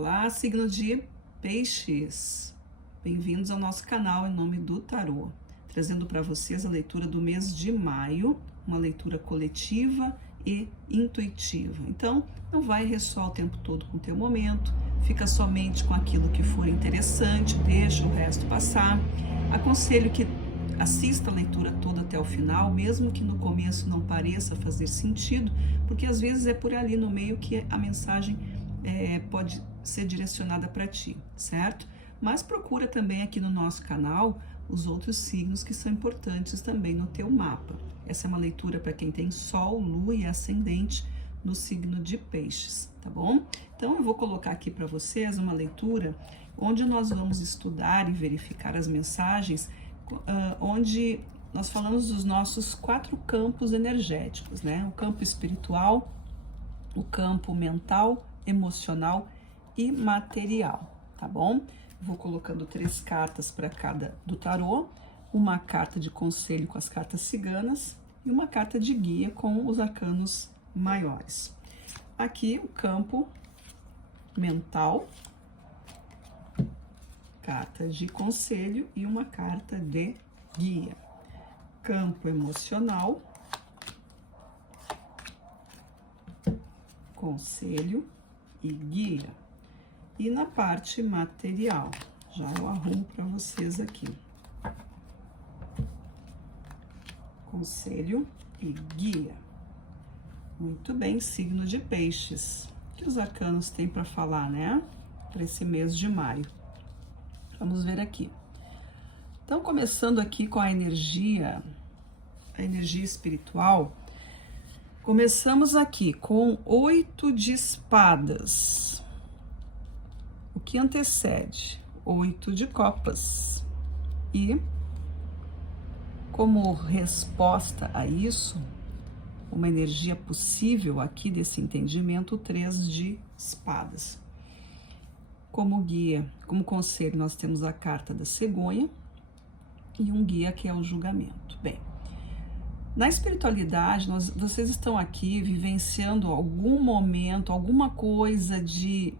Olá, signo de Peixes. Bem-vindos ao nosso canal em nome do Tarô, trazendo para vocês a leitura do mês de maio, uma leitura coletiva e intuitiva. Então, não vai ressoar o tempo todo com o teu momento, fica somente com aquilo que for interessante, deixa o resto passar. Aconselho que assista a leitura toda até o final, mesmo que no começo não pareça fazer sentido, porque às vezes é por ali no meio que a mensagem pode ser direcionada para ti, certo? Mas procura também aqui no nosso canal os outros signos que são importantes também no teu mapa. Essa é uma leitura para quem tem Sol, Lua e Ascendente no signo de Peixes, tá bom? Então eu vou colocar aqui para vocês uma leitura onde nós vamos estudar e verificar as mensagens, onde nós falamos dos nossos 4 campos energéticos, né? O campo espiritual, o campo mental, emocional e material, tá bom? Vou colocando 3 cartas para cada do tarô, uma carta de conselho com as cartas ciganas e uma carta de guia com os arcanos maiores. Aqui o campo mental, carta de conselho e uma carta de guia. Campo emocional, conselho e guia. E na parte material, já eu arrumo para vocês aqui. Conselho e guia. Muito bem, signo de Peixes. O que os arcanos têm para falar, né? Para esse mês de maio. Vamos ver aqui. Então, começando aqui com a energia espiritual, começamos aqui com 8 de espadas. O que antecede? 8 de copas. E, como resposta a isso, uma energia possível aqui desse entendimento, 3 de espadas. Como guia, como conselho, nós temos a carta da cegonha e um guia que é o julgamento. Bem, na espiritualidade, vocês estão aqui vivenciando algum momento, alguma coisa de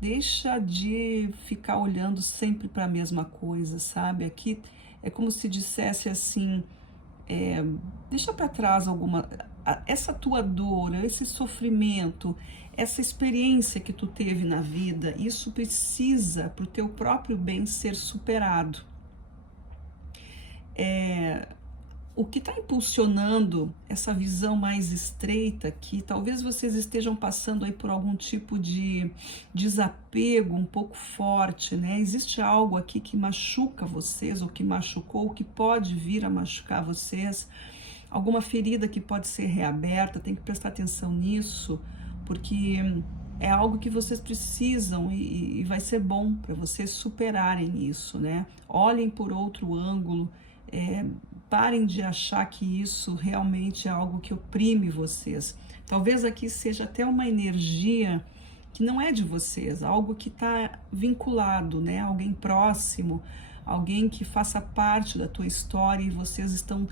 deixa de ficar olhando sempre para a mesma coisa, sabe? Aqui é como se dissesse assim, deixa para trás essa tua dor, esse sofrimento, essa experiência que tu teve na vida, isso precisa, para o teu próprio bem, ser superado. O que está impulsionando essa visão mais estreita aqui, talvez vocês estejam passando aí por algum tipo de desapego um pouco forte, né? Existe algo aqui que machuca vocês, ou que machucou, ou que pode vir a machucar vocês, alguma ferida que pode ser reaberta, tem que prestar atenção nisso, porque é algo que vocês precisam e vai ser bom para vocês superarem isso, né? Olhem por outro ângulo, parem de achar que isso realmente é algo que oprime vocês. Talvez aqui seja até uma energia que não é de vocês, algo que está vinculado, né? Alguém próximo, alguém que faça parte da tua história e vocês estão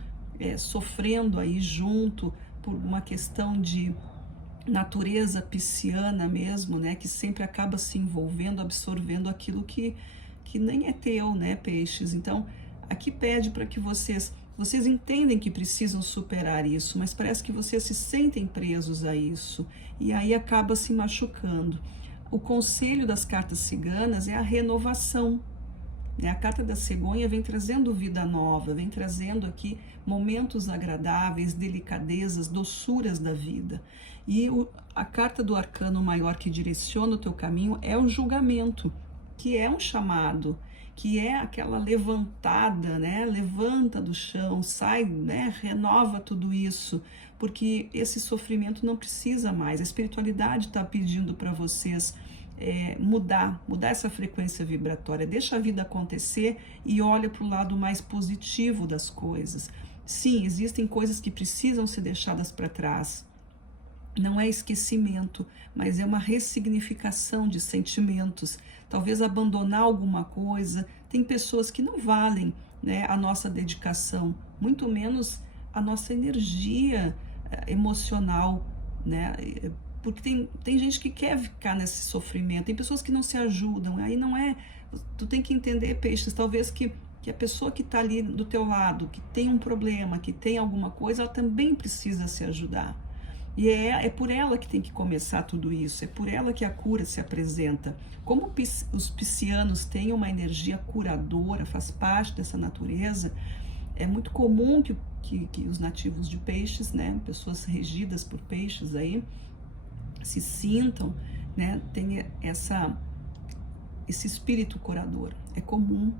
sofrendo aí junto por uma questão de natureza pisciana mesmo, né? Que sempre acaba se envolvendo, absorvendo aquilo que nem é teu, né, Peixes? Então, aqui pede para que vocês entendem que precisam superar isso, mas parece que vocês se sentem presos a isso, e aí acaba se machucando. O conselho das cartas ciganas é a renovação, né? A carta da cegonha vem trazendo vida nova, vem trazendo aqui momentos agradáveis, delicadezas, doçuras da vida. E a carta do arcano maior que direciona o teu caminho é o julgamento, que é um chamado, que é aquela levantada, né? Levanta do chão, sai, né? Renova tudo isso, porque esse sofrimento não precisa mais. A espiritualidade está pedindo para vocês mudar essa frequência vibratória. Deixa a vida acontecer e olha para o lado mais positivo das coisas. Sim, existem coisas que precisam ser deixadas para trás. Não é esquecimento, mas é uma ressignificação de sentimentos. Talvez abandonar alguma coisa. Tem pessoas que não valem, né, a nossa dedicação, muito menos a nossa energia emocional, né? porque tem gente que quer ficar nesse sofrimento, tem pessoas que não se ajudam, aí não é, tu tem que entender, peixes, talvez que a pessoa que está ali do teu lado, que tem um problema, que tem alguma coisa, ela também precisa se ajudar. E é por ela que tem que começar tudo isso, é por ela que a cura se apresenta. Como os piscianos têm uma energia curadora, faz parte dessa natureza, é muito comum que os nativos de peixes, né, pessoas regidas por peixes aí, se sintam, né, tenha esse espírito curador. É comum,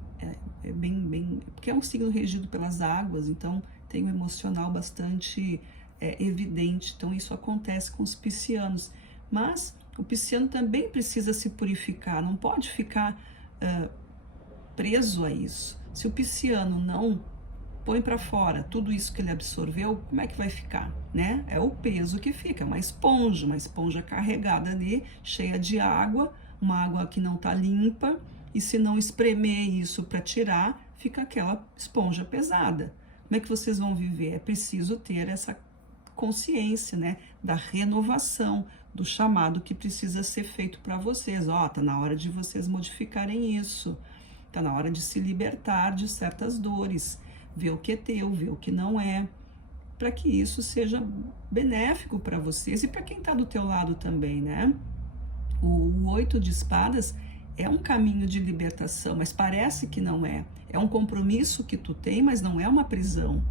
é bem, porque é um signo regido pelas águas, então tem um emocional bastante evidente, então isso acontece com os piscianos. Mas o pisciano também precisa se purificar, não pode ficar preso a isso. Se o pisciano não põe para fora tudo isso que ele absorveu, como é que vai ficar, né? É o peso que fica, uma esponja carregada ali, cheia de água, uma água que não está limpa, e se não espremer isso para tirar, fica aquela esponja pesada. Como é que vocês vão viver? É preciso ter essa consciência, né, da renovação, do chamado que precisa ser feito para vocês. Tá na hora de vocês modificarem isso, tá na hora de se libertar de certas dores, ver o que é teu, ver o que não é, para que isso seja benéfico para vocês e para quem está do teu lado também, né? O 8 de espadas é um caminho de libertação, mas parece que não é. É um compromisso que tu tem, mas não é uma prisão.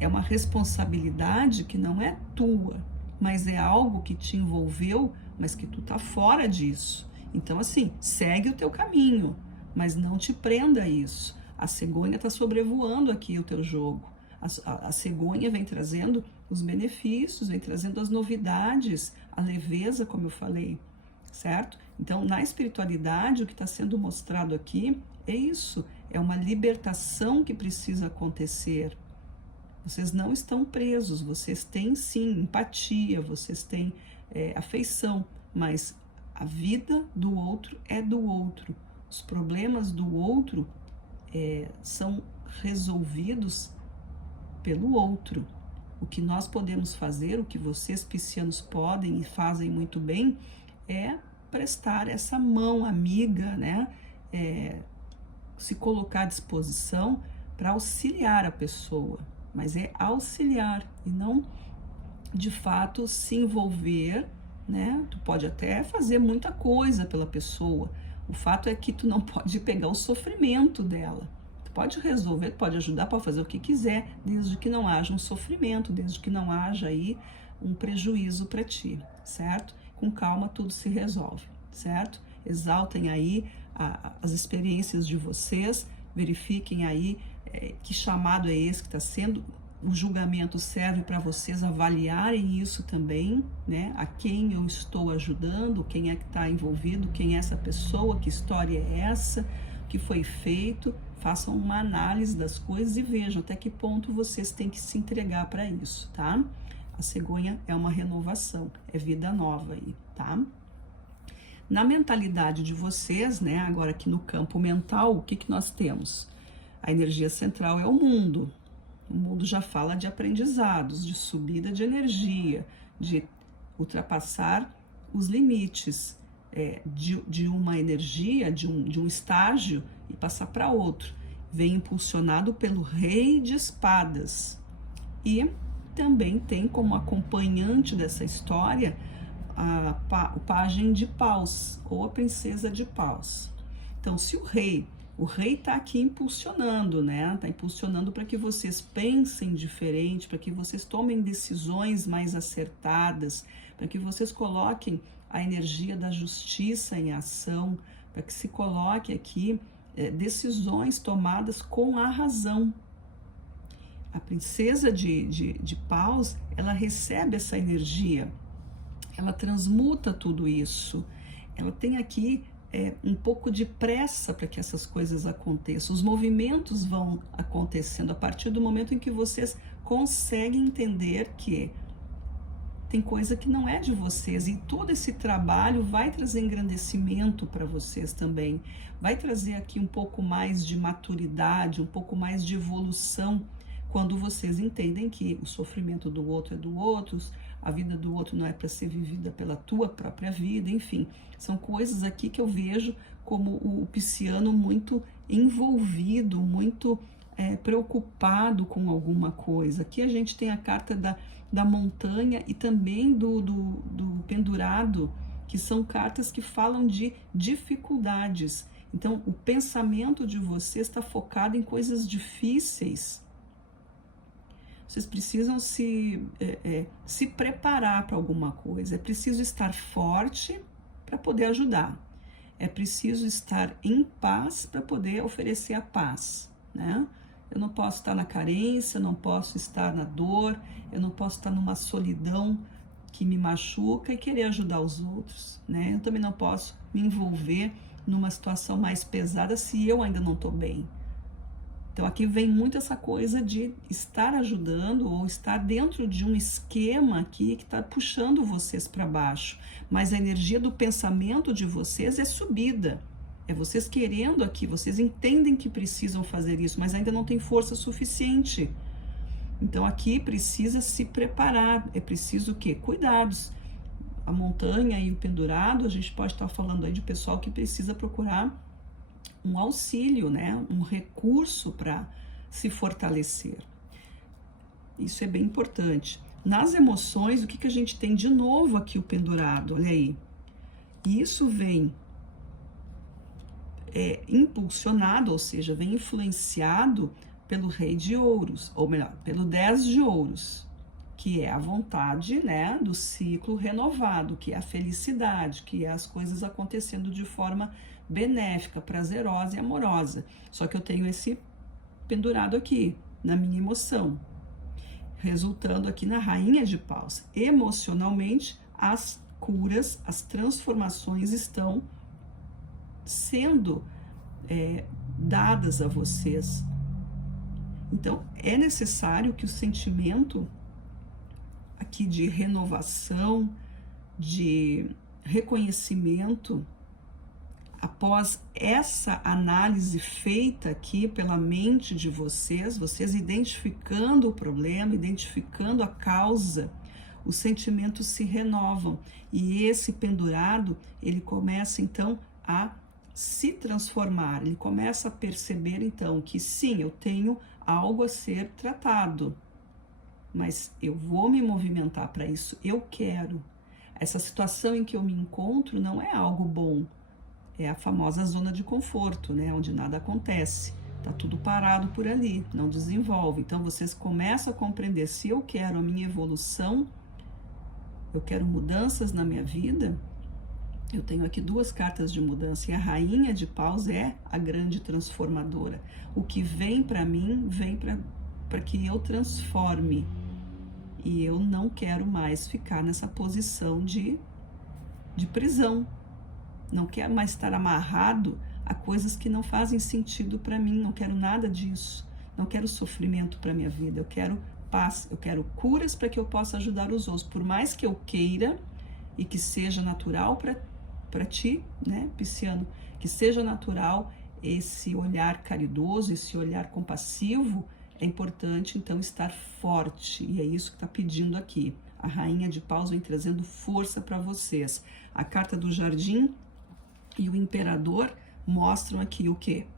É uma responsabilidade que não é tua, mas é algo que te envolveu, mas que tu tá fora disso. Então, assim, segue o teu caminho, mas não te prenda a isso. A cegonha está sobrevoando aqui o teu jogo. A cegonha vem trazendo os benefícios, vem trazendo as novidades, a leveza, como eu falei, certo? Então, na espiritualidade, o que está sendo mostrado aqui é isso, é uma libertação que precisa acontecer. Vocês não estão presos, vocês têm sim empatia, vocês têm afeição, mas a vida do outro é do outro. Os problemas do outro são resolvidos pelo outro. O que nós podemos fazer, o que vocês piscianos podem e fazem muito bem, é prestar essa mão amiga, né? Se colocar à disposição para auxiliar a pessoa, mas é auxiliar e não de fato se envolver, né? Tu pode até fazer muita coisa pela pessoa, o fato é que tu não pode pegar o sofrimento dela. Tu pode resolver, tu pode ajudar, pode fazer o que quiser, desde que não haja um sofrimento, desde que não haja aí um prejuízo para ti, certo? Com calma tudo se resolve, certo? Exaltem aí as experiências de vocês, verifiquem aí que chamado é esse que está sendo. O julgamento serve para vocês avaliarem isso também, né? A quem eu estou ajudando, quem é que está envolvido, quem é essa pessoa, que história é essa, o que foi feito. Façam uma análise das coisas e vejam até que ponto vocês têm que se entregar para isso, tá? A cegonha é uma renovação, é vida nova aí, tá? Na mentalidade de vocês, né? Agora aqui no campo mental, o que nós temos? A energia central é o mundo. O mundo já fala de aprendizados, de subida de energia, de ultrapassar os limites de uma energia, de um estágio e passar para outro. Vem impulsionado pelo Rei de Espadas. E também tem como acompanhante dessa história o Pajem de Paus, ou a Princesa de Paus. Então, se o rei está aqui impulsionando, né? Está impulsionando para que vocês pensem diferente, para que vocês tomem decisões mais acertadas, para que vocês coloquem a energia da justiça em ação, para que se coloque aqui decisões tomadas com a razão. A princesa de Paus, ela recebe essa energia, ela transmuta tudo isso, ela tem aqui um pouco de pressa para que essas coisas aconteçam. Os movimentos vão acontecendo a partir do momento em que vocês conseguem entender que tem coisa que não é de vocês, e todo esse trabalho vai trazer engrandecimento para vocês também, vai trazer aqui um pouco mais de maturidade, um pouco mais de evolução, quando vocês entendem que o sofrimento do outro é do outro, a vida do outro não é para ser vivida pela tua própria vida, enfim, são coisas aqui que eu vejo como o pisciano muito envolvido, muito preocupado com alguma coisa. Aqui a gente tem a carta da montanha e também do pendurado, que são cartas que falam de dificuldades. Então, o pensamento de você está focado em coisas difíceis. Vocês precisam se preparar para alguma coisa. É preciso estar forte para poder ajudar. É preciso estar em paz para poder oferecer a paz, né? Eu não posso estar na carência, não posso estar na dor, eu não posso estar numa solidão que me machuca e querer ajudar os outros, né? Eu também não posso me envolver numa situação mais pesada se eu ainda não estou bem. Então aqui vem muito essa coisa de estar ajudando ou estar dentro de um esquema aqui que está puxando vocês para baixo, mas a energia do pensamento de vocês é subida. É vocês querendo aqui, vocês entendem que precisam fazer isso, mas ainda não tem força suficiente. Então aqui precisa se preparar, é preciso o quê? Cuidados. A montanha e o pendurado, a gente pode estar falando aí de pessoal que precisa procurar um auxílio, né? Um recurso para se fortalecer. Isso é bem importante. Nas emoções, o que a gente tem de novo aqui, o pendurado? Olha aí. Isso vem impulsionado, ou seja, vem influenciado pelo rei de ouros, ou melhor, pelo 10 de ouros, que é a vontade, né, do ciclo renovado, que é a felicidade, que é as coisas acontecendo de forma benéfica, prazerosa e amorosa. Só que eu tenho esse pendurado aqui, na minha emoção, resultando aqui na rainha de paus. Emocionalmente, as curas, as transformações estão sendo dadas a vocês. Então, é necessário que o sentimento aqui de renovação, de reconhecimento, após essa análise feita aqui pela mente de vocês, vocês identificando o problema, identificando a causa, os sentimentos se renovam. E esse pendurado, ele começa então a se transformar, ele começa a perceber então que sim, eu tenho algo a ser tratado, mas eu vou me movimentar para isso, eu quero. Essa situação em que eu me encontro não é algo bom, é a famosa zona de conforto, né? Onde nada acontece, tá tudo parado por ali, não desenvolve. Então vocês começam a compreender, se eu quero a minha evolução, eu quero mudanças na minha vida, eu tenho aqui duas cartas de mudança, e a rainha de paus é a grande transformadora. O que vem para mim, vem para que eu transforme. E eu não quero mais ficar nessa posição de prisão. Não quero mais estar amarrado a coisas que não fazem sentido para mim. Não quero nada disso. Não quero sofrimento para minha vida. Eu quero paz. Eu quero curas para que eu possa ajudar os outros. Por mais que eu queira e que seja natural para ti, né, pisciano, que seja natural esse olhar caridoso, esse olhar compassivo, é importante então estar forte, e é isso que está pedindo aqui. A rainha de paus vem trazendo força para vocês. A carta do jardim e o imperador mostram aqui o quê?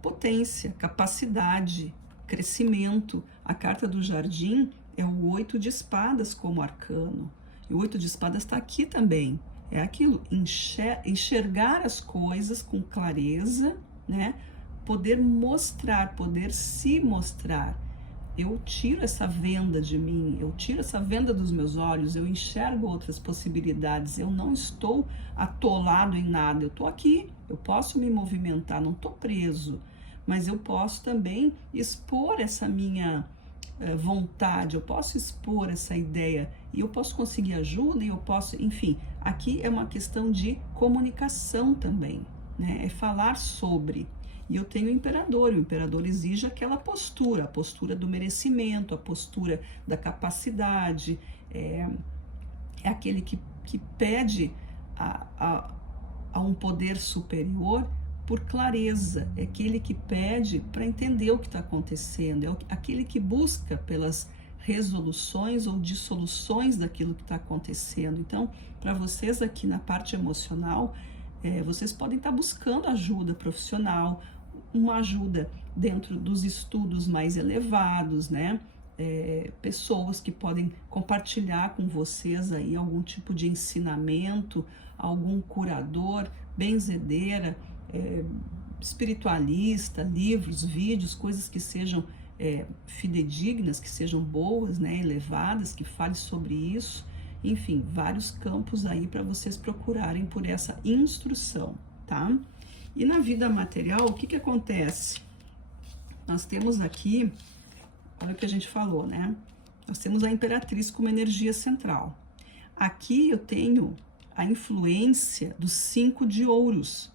Potência, capacidade, crescimento. A carta do jardim é o 8 de espadas como arcano, e o 8 de espadas está aqui também. É aquilo, enxergar as coisas com clareza, né? Poder mostrar, poder se mostrar. Eu tiro essa venda de mim, eu tiro essa venda dos meus olhos, eu enxergo outras possibilidades, eu não estou atolado em nada, eu estou aqui, eu posso me movimentar, não estou preso, mas eu posso também expor essa minha vontade, eu posso expor essa ideia, e eu posso conseguir ajuda, e eu posso, enfim, aqui é uma questão de comunicação também, né? É falar sobre. E eu tenho o imperador exige aquela postura, a postura do merecimento, a postura da capacidade, é aquele que pede a um poder superior por clareza, é aquele que pede para entender o que está acontecendo, é aquele que busca pelas resoluções ou dissoluções daquilo que está acontecendo. Então, para vocês aqui na parte emocional, vocês podem estar buscando ajuda profissional, uma ajuda dentro dos estudos mais elevados, né? Pessoas que podem compartilhar com vocês aí algum tipo de ensinamento, algum curador, benzedeira, espiritualista, livros, vídeos, coisas que sejam fidedignas, que sejam boas, né, elevadas, que falem sobre isso. Enfim, vários campos aí para vocês procurarem por essa instrução, tá? E na vida material, o que que acontece? Nós temos aqui, olha o que a gente falou, né? Nós temos a Imperatriz como energia central. Aqui eu tenho a influência dos 5 de ouros.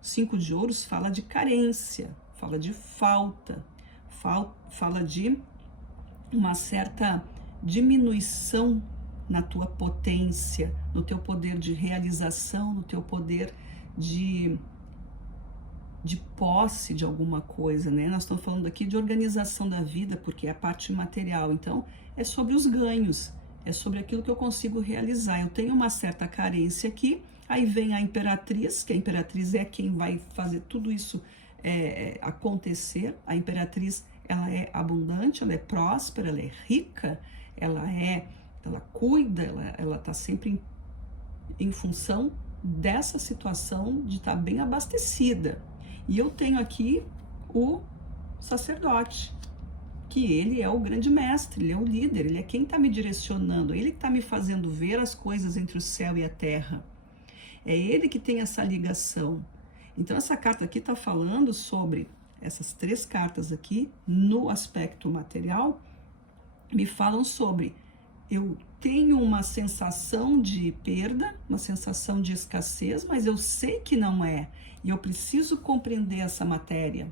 5 de ouros fala de carência, fala de falta, fala de uma certa diminuição na tua potência, no teu poder de realização, no teu poder de posse de alguma coisa, né? Nós estamos falando aqui de organização da vida, porque é a parte material. Então, é sobre os ganhos, é sobre aquilo que eu consigo realizar. Eu tenho uma certa carência aqui, aí vem a Imperatriz, que a Imperatriz é quem vai fazer tudo isso acontecer. A Imperatriz, ela é abundante, ela é próspera, ela é rica, ela cuida, ela está sempre em função dessa situação de estar bem abastecida. E eu tenho aqui o sacerdote, que ele é o grande mestre, ele é o líder, ele é quem está me direcionando, ele que está me fazendo ver as coisas entre o céu e a terra. É ele que tem essa ligação. Então essa carta aqui está falando sobre, essas 3 cartas aqui, no aspecto material, me falam sobre, eu tenho uma sensação de perda, uma sensação de escassez, mas eu sei que não é. E eu preciso compreender essa matéria,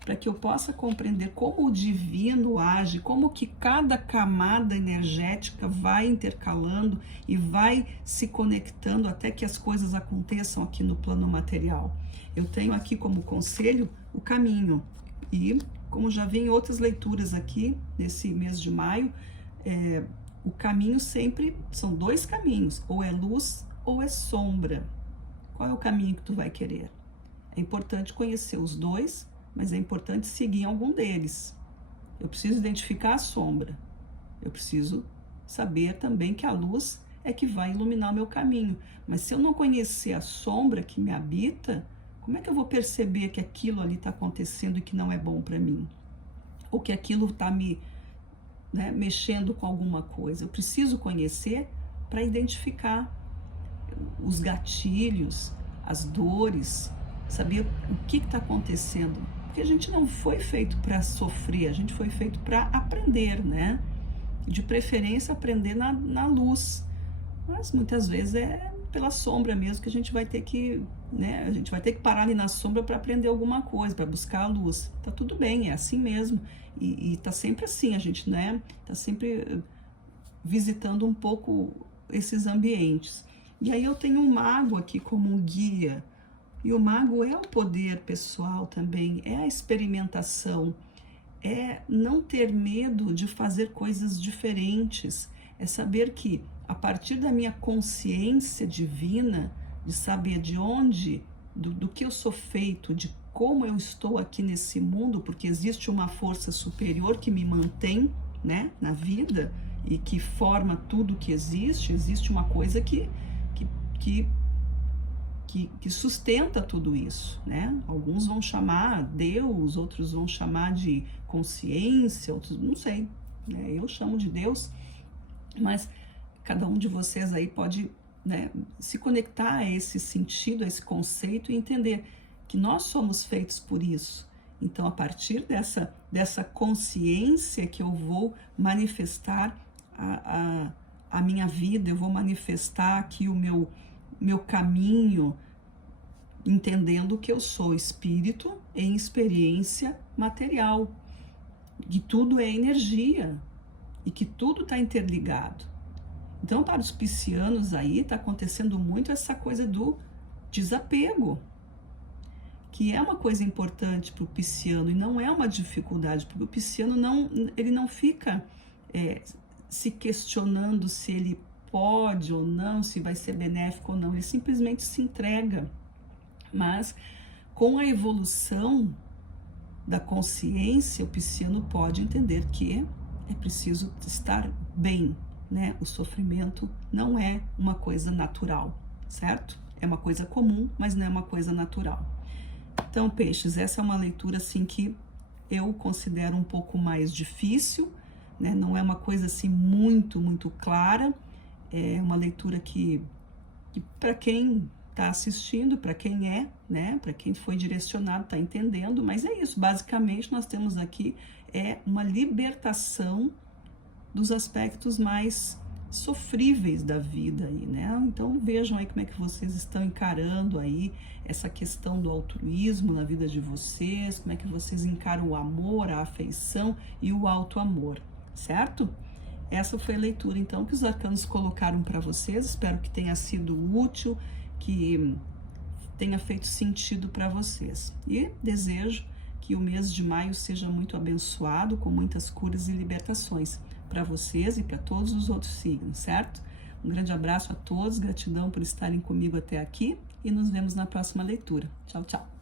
para que eu possa compreender como o divino age, como que cada camada energética vai intercalando e vai se conectando até que as coisas aconteçam aqui no plano material. Eu tenho aqui como conselho o caminho. E como já vi em outras leituras aqui, nesse mês de maio, o caminho sempre, são 2 caminhos, ou é luz ou é sombra. Qual é o caminho que tu vai querer? É importante conhecer os 2, mas é importante seguir algum deles. Eu preciso identificar a sombra. Eu preciso saber também que a luz é que vai iluminar o meu caminho. Mas se eu não conhecer a sombra que me habita, como é que eu vou perceber que aquilo ali está acontecendo e que não é bom para mim? Ou que aquilo está me mexendo com alguma coisa? Eu preciso conhecer para identificar os gatilhos, as dores, saber o que está acontecendo. Porque a gente não foi feito para sofrer, a gente foi feito para aprender, né? De preferência aprender na luz, mas muitas vezes é pela sombra mesmo que a gente vai ter que, a gente vai ter que parar ali na sombra para aprender alguma coisa, para buscar a luz. Tá tudo bem, é assim mesmo, e tá sempre assim, a gente, tá sempre visitando um pouco esses ambientes. E aí eu tenho um mago aqui como um guia, e o mago é o poder pessoal também, é a experimentação, é não ter medo de fazer coisas diferentes, é saber que a partir da minha consciência divina, de saber de onde, do que eu sou feito, de como eu estou aqui nesse mundo, porque existe uma força superior que me mantém, na vida e que forma tudo que existe uma coisa que sustenta tudo isso, Alguns vão chamar Deus, outros vão chamar de consciência, outros não sei, Eu chamo de Deus, mas cada um de vocês aí pode se conectar a esse sentido, a esse conceito e entender que nós somos feitos por isso. Então, a partir dessa consciência que eu vou manifestar a minha vida, eu vou manifestar aqui o meu caminho, entendendo que eu sou espírito em experiência material, que tudo é energia e que tudo está interligado. Então, para os piscianos aí, está acontecendo muito essa coisa do desapego, que é uma coisa importante para o pisciano e não é uma dificuldade, porque o pisciano ele não fica se questionando se ele pode ou não, se vai ser benéfico ou não, ele simplesmente se entrega. Mas com a evolução da consciência, o pisciano pode entender que é preciso estar bem, né? O sofrimento não é uma coisa natural, certo? É uma coisa comum, mas não é uma coisa natural. Então, peixes, essa é uma leitura assim que eu considero um pouco mais difícil, né? Não é uma coisa assim muito clara. É uma leitura que para quem está assistindo, para quem né? Para quem foi direcionado, está entendendo, mas é isso. Basicamente, nós temos aqui uma libertação dos aspectos mais sofríveis da vida aí, né? Então vejam aí como é que vocês estão encarando aí essa questão do altruísmo na vida de vocês, como é que vocês encaram o amor, a afeição e o auto-amor, certo? Essa foi a leitura então que os arcanos colocaram para vocês. Espero que tenha sido útil, que tenha feito sentido para vocês. E desejo que o mês de maio seja muito abençoado, com muitas curas e libertações para vocês e para todos os outros signos, certo? Um grande abraço a todos, gratidão por estarem comigo até aqui e nos vemos na próxima leitura. Tchau, tchau!